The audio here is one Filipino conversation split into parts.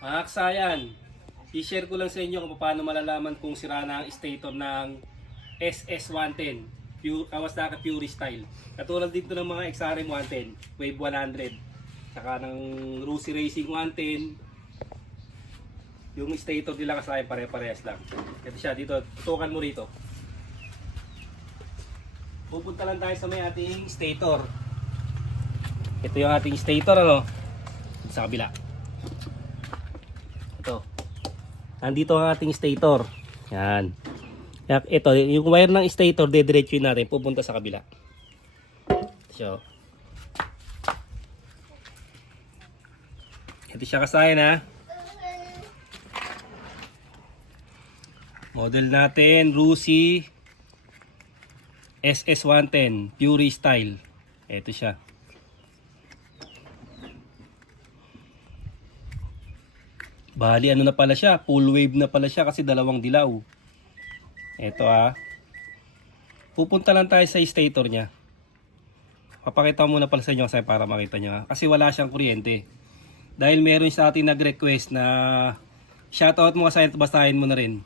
Mga kasayan, i-share ko lang sa inyo kung paano malalaman kung sira na ang stator ng SS110 Pure, Kawasaki Pure Style. Katulad dito ng mga XRM 110, Wave 100, saka ng Rusi Racing 110, yung stator nila kasayan pare-parehas lang. Ito siya, dito, tutukan mo rito. Pupunta lang tayo sa may ating stator. Ito yung ating stator, ano? Sa kabila. Ito. Nandito ang ating stator. Yan. Ito, yung wire ng stator, dediretsuin natin, pupunta sa kabila. So. Ito siya kasayan, ha. Model natin, Rusi SS110 Pure Style. Ito siya. Bali ano na pala siya, full wave na pala siya kasi dalawang dilaw. Ito pupunta lang tayo sa stator niya. Papakita ko muna pala sa inyo kasi para makita nyo. Kasi wala siyang kuryente. Dahil meron sa atin nag-request na shoutout mo kasi basahin mo na rin.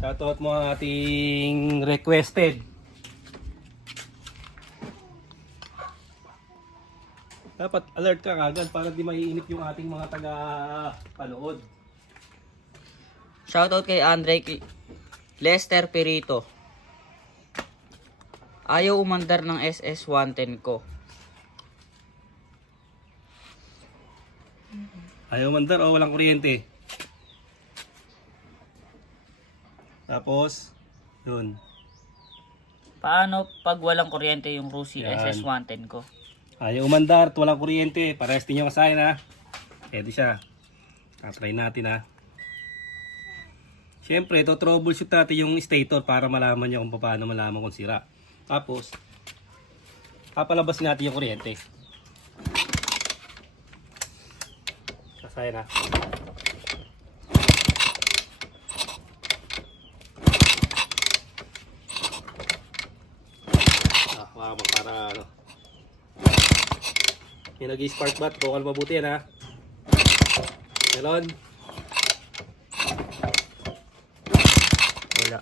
Shoutout mo ang ating requested. Dapat alert ka agad para di maiinip yung ating mga taga-panood. Shoutout kay Andre Lester Perito. Ayaw umandar ng SS110 ko. Ayaw mandar o walang kuryente. Tapos, yun. Paano pag walang kuryente yung Rusi Yan. SS110 ko? Ayaw umandar at walang kuryente. Parehas din yung kasayan, ha. Pwede siya. Tatry natin, ha. Siyempre, ito troubleshoot natin yung stator para malaman niya kung paano malaman kung sira. Tapos, papalabasin natin yung kuryente. Kasayan, ha. Wow, para ano. Yung nag-spark bat, bukal mabuti yan, ha. Ganon. Wala.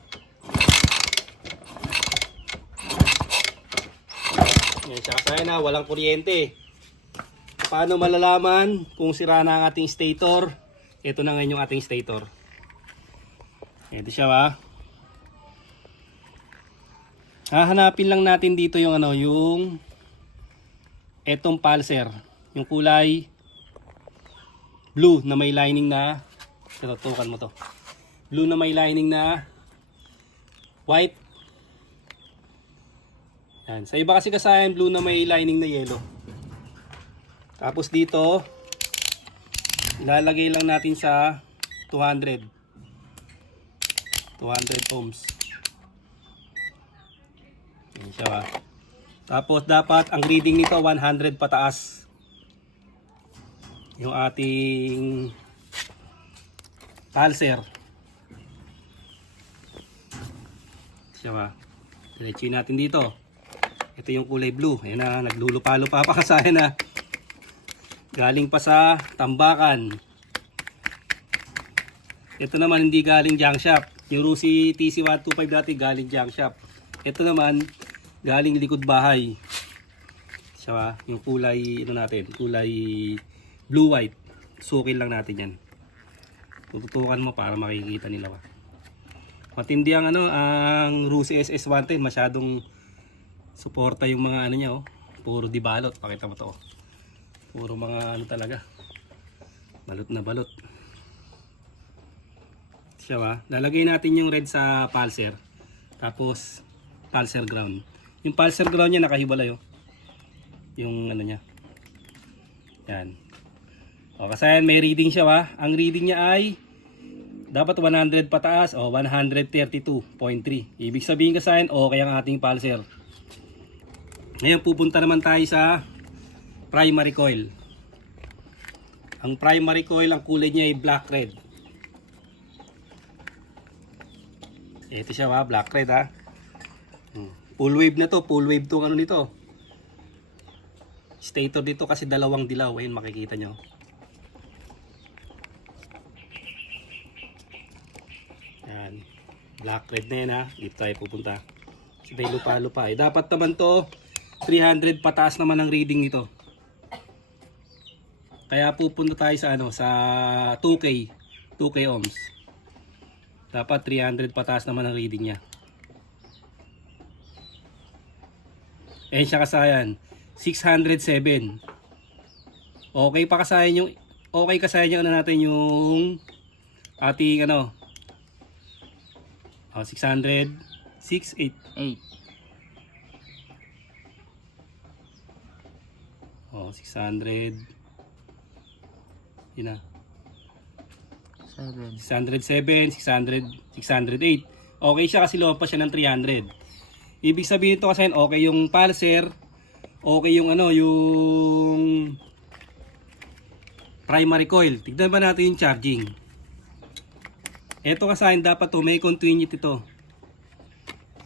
Yan siya kasaya na, walang kuryente. Paano malalaman kung sira na ang ating stator? Ito na ngayon yung ating stator. Ito siya, ha. Hahanapin lang natin dito yung ano, yung etong pulser, yung kulay blue na may lining na, tutukan mo to. Blue na may lining na white. Yan. Sa iba kasi kasayan blue na may lining na yellow. Tapos dito ilalagay lang natin sa 200 ohms. Yan siya, ha. Tapos dapat ang reading nito 100 pataas. Yung ating pulser. Siya, ha. Diretsuin natin dito. Ito yung kulay blue. Ayan na, naglulupa-lupa pa kasayan, na. Galing pa sa tambakan. Ito naman hindi galing junk shop. Yung Rusi TC125 dati galing junk shop. Ito naman galing likod bahay. Siya, yung kulay ito natin, kulay blue white. Sukil lang natin yan. Tututukan mo para makikita nila, ba. Matindi ang ano, ang Rusi SS110, masyadong suporta yung mga ano niya, oh. Puro di balot, pakita mo to. Oh. Puro mga ano talaga. Balot na balot. Siya, ba. Lalagay natin yung red sa pulser. Tapos pulser ground. Yung pulser ground niya nakahiwalay, oh. Yung ano niya. Yan. O kasi may reading siya, ha. Ang reading niya ay dapat 100 pataas o 132.3. Ibig sabihin kasi okay ang ating pulser. Ngayon pupunta naman tayo sa primary coil. Ang primary coil, ang kulay niya ay black red. Ito siya, ha, black red, ha. Full wave na to, full wave tong ano nito. stator dito kasi dalawang dilaw. Ayun, makikita nyo. Yan. Black red na yan ha. Dito tayo pupunta. Kasi tayo lupa-lupa. Dapat naman to 300 pataas naman ang reading nito. Kaya pupunta tayo sa sa 2K ohms. Dapat 300 pataas naman ang reading niya. Ayan siya kasayan. 607. Okay pa kasayan yung natin yung ating 600 68. 600 yun na. 607, 600, 608. Okay siya kasi loob pa siya ng 300. Ibig sabihin ito kasi okay yung pulser, okay yung yung primary coil. Tignan ba natin yung charging. Ito kasi dapat to may continuity ito.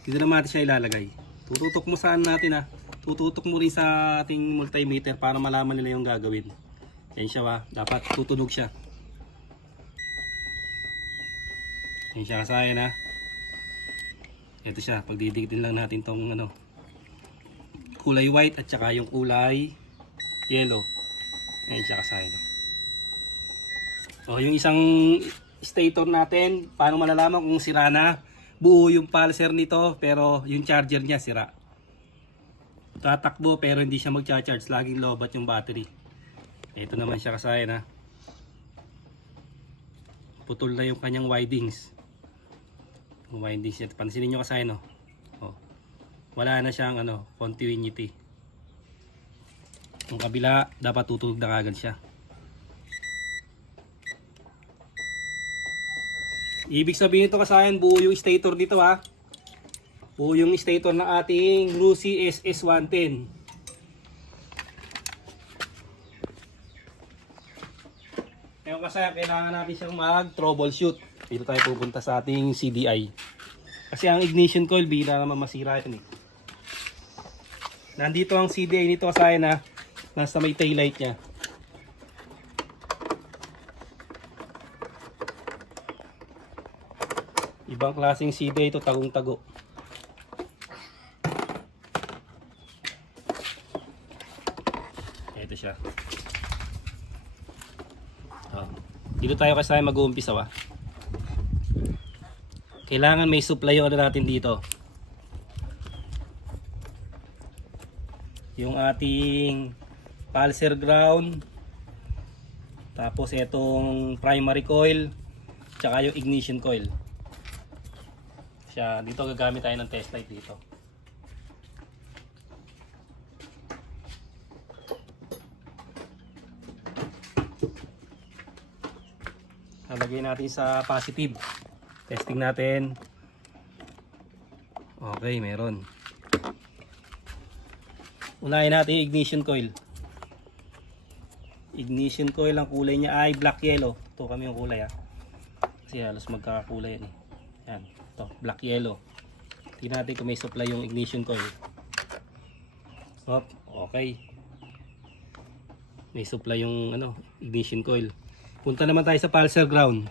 Dito naman natin siya ilalagay. Tututok mo saan natin Tututok mo rin sa ating multimeter para malaman nila yung gagawin. Yan siya dapat tutunog siya. Yan siya kasayan Ito siya, pagdidikitin lang natin tong kulay white at saka yung kulay yellow. Yan siya kasayan. So yung isang stator natin, paano malalaman kung sira na? Buo yung pulser nito pero yung charger niya sira. Tatakbo pero hindi siya magcha-charge, laging lobat yung battery. Ito naman siya kasayan Putol na yung kanyang windings. Yung windings niya, pansinin nyo kasayan wala na siyang continuity. Yung kabila dapat tutunog na kagad siya. Ibig sabihin ito kasayan, buo yung stator dito buo yung stator ng ating Lucy SS110. Ngayon kasayan, kailangan natin siyang mag-troubleshoot. Dito tayo pupunta sa ating CDI. Kasi ang ignition coil, bihira naman masira ito Nandito ang CDI nito kasayan nasa may taillight niya. Ibang klaseng CDI ito, tagong-tago. Ito siya. Dito tayo kasi mag-uumpisa Kailangan may supply natin dito. Yung ating pulser ground. Tapos itong primary coil. Tsaka yung ignition coil. Dito gagamit tayo ng test light dito. Lagay natin sa positive. Testing natin. Okay, meron. Unahin natin yung ignition coil. Ignition coil, ang kulay niya ay black yellow. Ito kami yung kulay Kasi halos magkakakulay yan Yan, ito, black yellow. Tingnan natin kung may supply yung ignition coil. Okay. May supply yung ignition coil. Punta naman tayo sa pulser ground.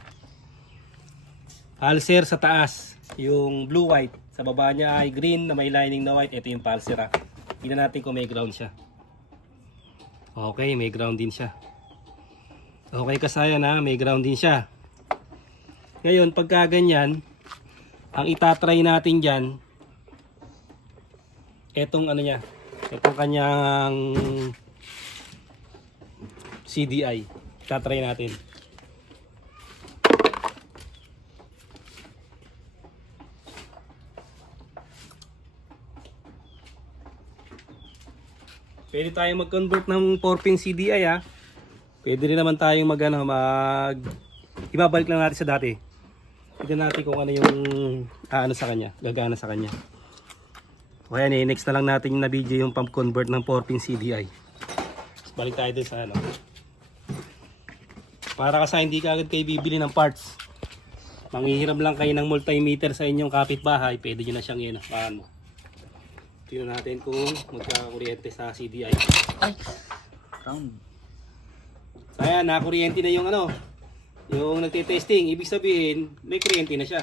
Pulser sa taas, yung blue white. Sa baba niya ay green na may lining na white. Ito yung pulser Tingnan natin kung may ground siya. Okay, may ground din siya. Okay kasayan may ground din siya. Ngayon, pagka ganyan, ang itatry natin dyan, etong niya, etong kanyang CDI. Itatry natin. Pwede tayong mag-convert ng 4-pin CDI Pwede rin naman tayong ibabalik lang natin sa dati. Tignan natin kung ano yung sa kanya, gagana sa kanya. O yan next na lang natin na video yung pump convert ng 4-pin CDI. Balik tayo din sa Para kasi hindi ka agad kayo bibili ng parts. Manghihiram lang kayo ng multimeter sa inyong kapitbahay, pwede nyo na siyang paano. Tingnan natin kung magkakakuryente sa CDI. Ay, round. Ayan, nakakuryente na yung ano, yung nagte-testing. Ibig sabihin, may kuryente na siya.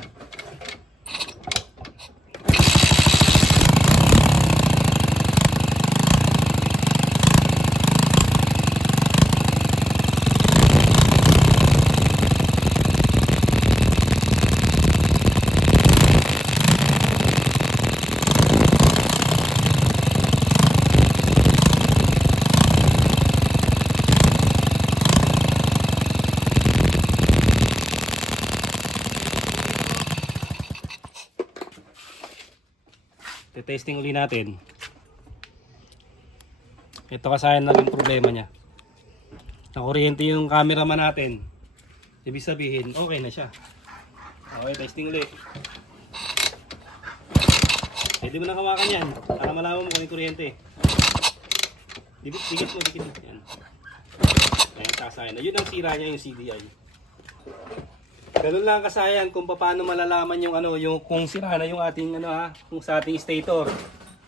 Testing uli natin. Ito kasi naging problema niya. Nakuryente yung cameraman natin. Ibig sabihin, okay na siya. Okay, testing uli. Pwede mo na hawakan yan para malaman mo kung may kuryente. Dikit mo, dikit mo. Yan. Ayan, kasayan na. Yun ang sira niya, yung CDI. Ganun lang kasayan kung paano malalaman yung ano, yung kung sira na yung ating ano ha, kung sa ating stator.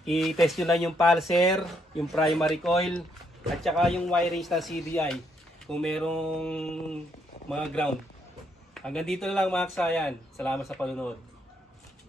I-test nyo lang yung pulser, yung primary coil, at saka yung wirings ng CDI kung merong mga ground. Hanggang dito na lang mga kasayan. Salamat sa panunod.